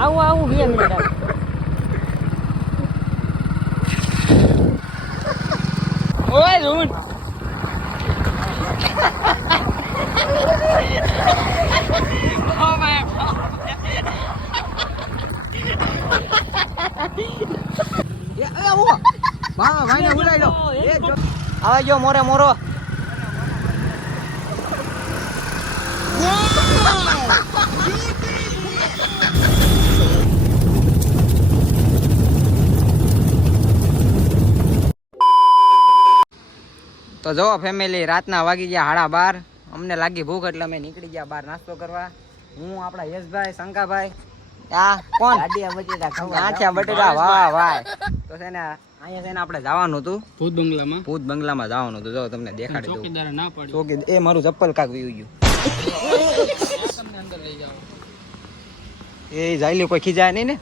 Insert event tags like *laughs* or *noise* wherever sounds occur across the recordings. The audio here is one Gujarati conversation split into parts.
આવું આવું બે મિનિટ આવું. ઓય રૂન આવે જો મોરે મોરો તો જુઓ ફેમિલી રાતના વાગી ગયા હાડા બાર. અમને લાગી ભૂખ એટલે અમે નીકળી ગયા બાર નાસ્તો કરવા. હું આપણા યશભાઈ શંકાભાઈ. આ કોણ? ગાડિયા બટેટા ખાવા. આઠિયા બટેટા વાહ વાહ. તો છે ને અહીંયા છે ને આપણે જવાનું હતું. ભૂત બંગલામાં? ભૂત બંગલામાં જવાનું હતું. જો તમને દેખાડી દઉં. ચોકીદારે ના પાડી ચોકી એ મારું ચપ્પલ કાક વીયું ગયું. તમને અંદર લઈ જાઓ એ જાયલી કોઈ ખીજાય નહીં ને?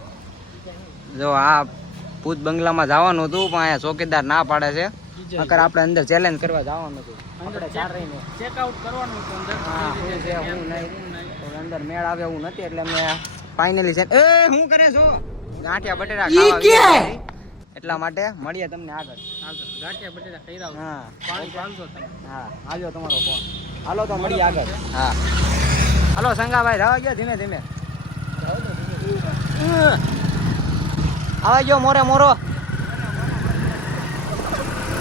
જો આ ભૂત બંગલામાં જવાનું હતું પણ અહીંયા ચોકીદાર ના પાડે છે. નકર આપણે અંદર ચેલેન્જ કરવા જવાનું હતું આપણે ચાર રહીને. ચેક આઉટ કરવાનું હતું અંદર હા હું છે હું નહીં. અંદર મેળ આવે એવું નથી એટલે મેં ફાઇનલી છે. એ હું કરે છો? ગાંઠિયા બટેટા ખાવા. એટલા માટે મળીએ તમને આગળ. હાલ ગાંઠિયા બટેટા ખાઈ રહ્યો હા. તમે. હા આવ્યો તમારો ફોન હાલો તો મળીએ આગળ. હા. હાલો સંગાભાઈ જવા ગયો ધીમે ધીમે. આવે ગયો મોરે મોરો હા, કોઈ આવતો નથી. હા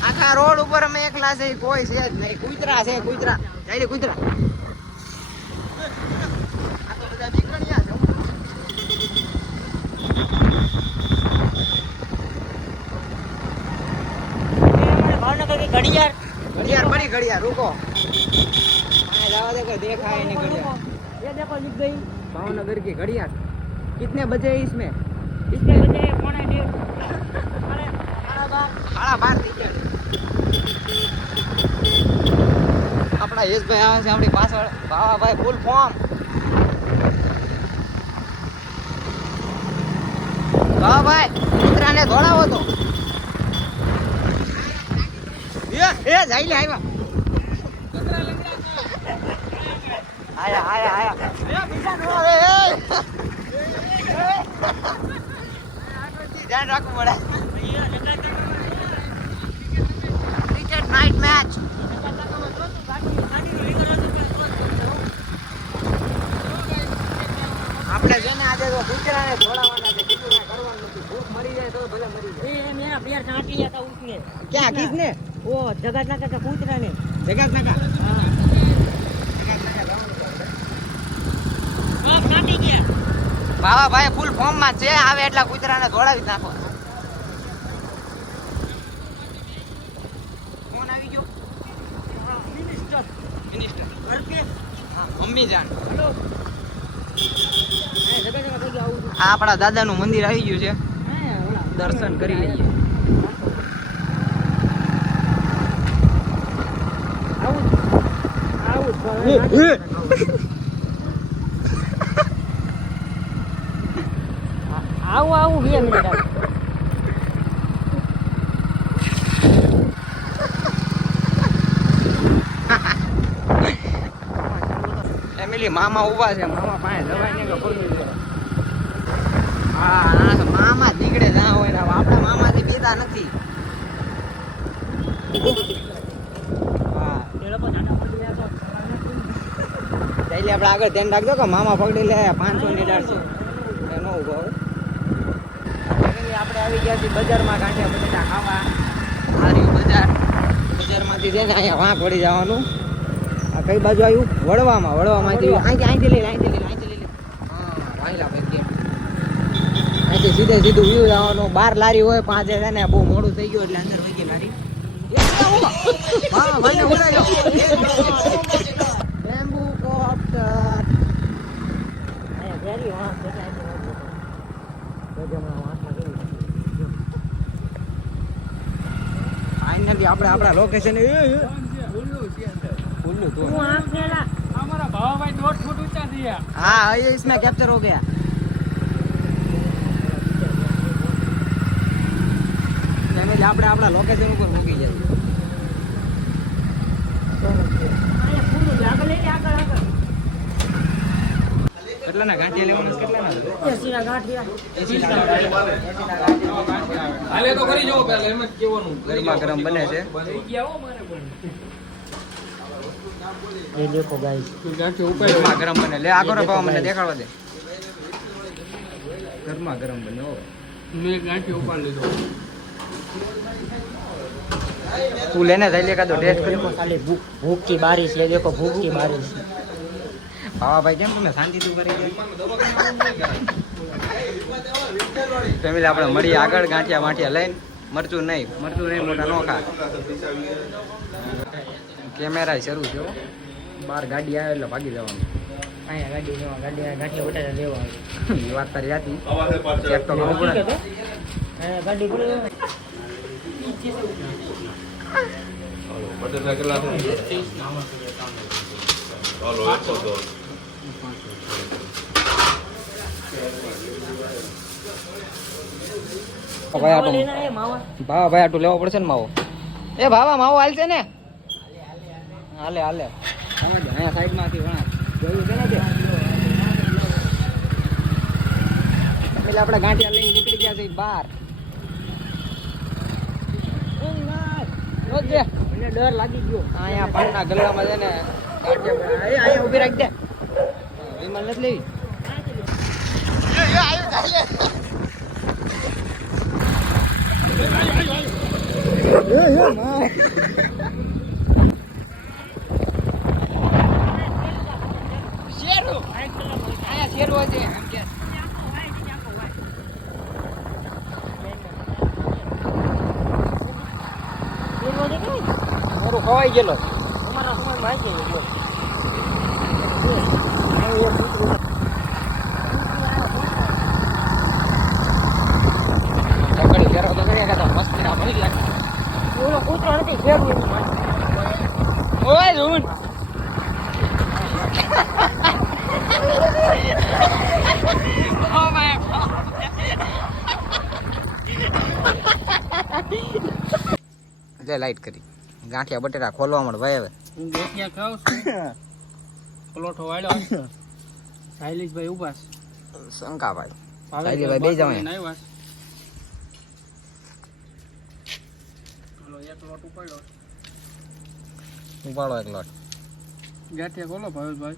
આખા રોડ ઉપર અમે એકલા છે કોઈ છે જ નહીં. કૂતરા છે કૂતરા. કૂતરા આ તો બધા નીકળ્યા છે ભાવનગર की घड़ियाल ઘડિયાળ પડી ઘડિયાળ રૂકો અહીંયા જવા દે કોઈ દેખાય નહીં ઘડિયાળ ये देखो लिख गई भावनगर की घड़ियाळ कितने बजे है इसमें इसके बजे पौने डेढ़ अरे साढ़ा बार સાડા બાર થઈ ગયા આપણા યશભાઈ આવે છે આપણી પાછળ ભાવાભાઈ ફૂલ ફોર્મ ભાવાભાઈ કૂતરાને દોડાવો તો એ એ જઈ લે આપણે છે ને આજે તો કૂતરાને ધોળાવાના છે કૂતરાને કરવાનું ભૂખ મરી જાય તો ભલે મરી જાય. એ મેરા પ્લેયર છાંટી જતા ઉઠને ક્યાં કિસને ઓ જગતના કાકા કૂતરા ભાઈ ફૂલ ફોર્મમાં છે આવે એટલા કૂતરાને દોડાવી નાખો. કોણ આવી ગયો. મમ્મી જાણ આપણા દાદાનું મંદિર આવી ગયું છે. દર્શન કરી લઈએ. આવું આવું બે મામા ઊભા છે. મામા પાસે જવાય ને હા મામા નીકળે, ના હોય ને. મામા થી બીતા નથી હા એ લોકો નાના પડી ગયા તો એટલે આપણે આગળ ધ્યાન રાખજો કે મામા પકડી લે પાંચસો ની દાળ છે ન ઊભો આપણે આવી ગયા છીએ બજારમાં કાંઠે બટેટા ખાવા. આ બજાર. બજારમાંથી છે ને અહીંયા વાંક વળી જવાનું. આ કઈ બાજુ આવ્યું? વડવામાં વડવામાંથી. અહીંથી અહીંથી લઈ અહીંથી લઈ અહીંથી લઈ હા વાયલા ભાઈ અહીંથી સીધે સીધું વ્યૂ જવાનું. બાર લારી હોય પાંચે છે ને બહુ મોડું થઈ ગયું એટલે અંદર વહી ગઈ લારી. હા નમસ્કાર ફાઇનલી આપણે આપણા લોકેશન ફૂલ્લું તો. અમારા ભાવાભાઈ દોઢ ફૂટ ઊંચા થયા. હા इसमें कैप्चर हो गया ફેમિલી આપણે આપણા લોકેશન ઉપર મૂકી જાય આગળ આગળ. કેટલાના ગાંઠિયા લેવાના કેટલાના ના એસી ના ગાંઠિયા. હાલે તો કરી જવો પહેલા એમ જ કેવાનું ગરમા ગરમ બને. છે ગયા મારે પણ ભાવ મને દેખાડવા દે. ગરમા ગરમ બને તું લેને થઈ લે કાદો ટેસ્ટ કરી. ખાલી ભૂખથી કી બારી છે દેખો ભૂખથી બારી છે ભાવા ભાઈ કેમ તમે શાંતિથી કરી ફેમિલી આપણે મળીએ આગળ ગાંઠિયા વાંઠિયા લઈને. મરચું નહીં મરચું નહીં મોટા નો ખા કેમેરા શરૂ થયો. બહાર ગાડી આવે એટલે ભાગી જવાનું. અહીંયા ગાડી જવા ગાડી ગાંઠિયા લેવા *laughs* એ વાત તારી હતી ચેક તો કરવું પડે. ને. અહીંયા ગાડી પડે ભાઈ આટો ભાવા ભાઈ આટું લેવો પડશે ને માવો? એ ભાવા માવો હાલશે ને? હાલે હાલે. અહીંયા સાઈડમાંથી વણા. એટલે આપણે ગાંઠિયા લઈને નીકળી ગયા છે બહાર. રોજે. મને ડર લાગી ગયો. અહીંયા પાનના ગલ્લામાં છે ને ગાંઠિયા એ અહીંયા ઊભી રાખી દે. વિમલ નથી લેવી શેરો અહીંયા શેરો છે એમ કે મારું ખવાઈ ગયેલો. અમારા સમયમાં આવી ગયો ઘડી ફેરવો તો કરી કાઢો મસ્ત ના મળી લાગે કૂતરો નથી ફેરવું ઓય ધૂન લે લાઈટ કરી. ગાંઠિયા બટેટા ખોલવા મળે ભાઈ હવે. હું ગાંઠિયા ખાઉં છું. પલોઠો વાળ્યો. *laughs* શૈલેષભાઈ ઊભા છે. શંકાભાઈ. શૈલેષભાઈ બેસી જાઓ બાથરૂમે આવ્યા છે. હાલો, એક લોટ ઉપાડ્યો. ઉપાડો એક લોટ. ગાંઠિયા ખોલો ભાવેશભાઈ.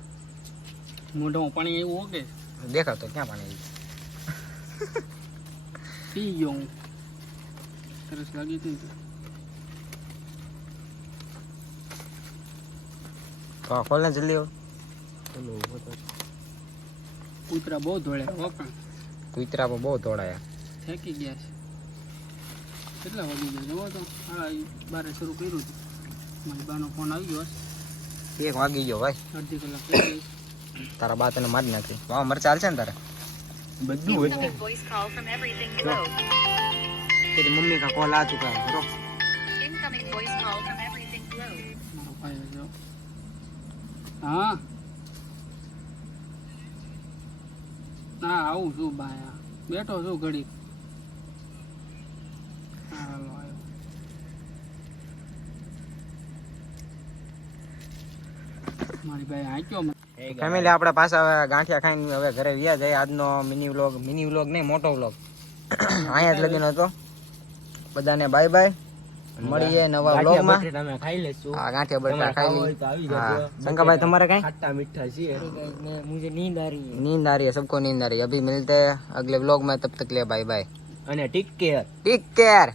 મોઢામાં પાણી આવ્યું ઓકે. દેખાતો ક્યાં પાણી આવ્યું? પી ગયો હું. સરસ લાગી હતી. ખોલ ને જલ્દી કૂતરા બહુ ધોળ્યા કૂતરા બહુ ધોળાયા. ફેંકી ગયા છે. કેટલા વાગી ગયા જવો તો? હા ઈ બારે શરૂ કર્યું હતું મારી બાનો ફોન આવી ગયો એક વાગી ગયો ભાઈ. અડધી કલાક તારા બા તને મારી નાખી. વાહ મરચા ચાલશે ને તારે? બધું હોય. તેરી મમ્મી કા કોલ આ ચુકા હે. મારો હા? ના આવું છું બાયા. બેઠો છું ઘડી હા હાલો આવ્યો મારી ભાઈ હાંક્યો મને ફેમિલી આપણે પાછા હવે ગાંઠિયા ખાઈને હવે ઘરે વ્યા જાય આજનો મિની વ્લોગ મિની વ્લોગ નહીં મોટો વ્લોગ અહીંયા જ લગીનો હતો બધાને બાય બાય મળીએ નવા વ્લોગમાં તમે ખાઈ લેશું આ ગાંઠિયા બટાટા ખાઈ તો આવી લી હા શંકાભાઈ તમારે કઈ खट्टा मीठा चाहिए मुझे नींद आ रही है नींद आ रही है सबको नींद आ रही है अभी मिलते हैं अगले व्लॉग में तब तक ले बाय बाय અને टेक केयर टेक केयर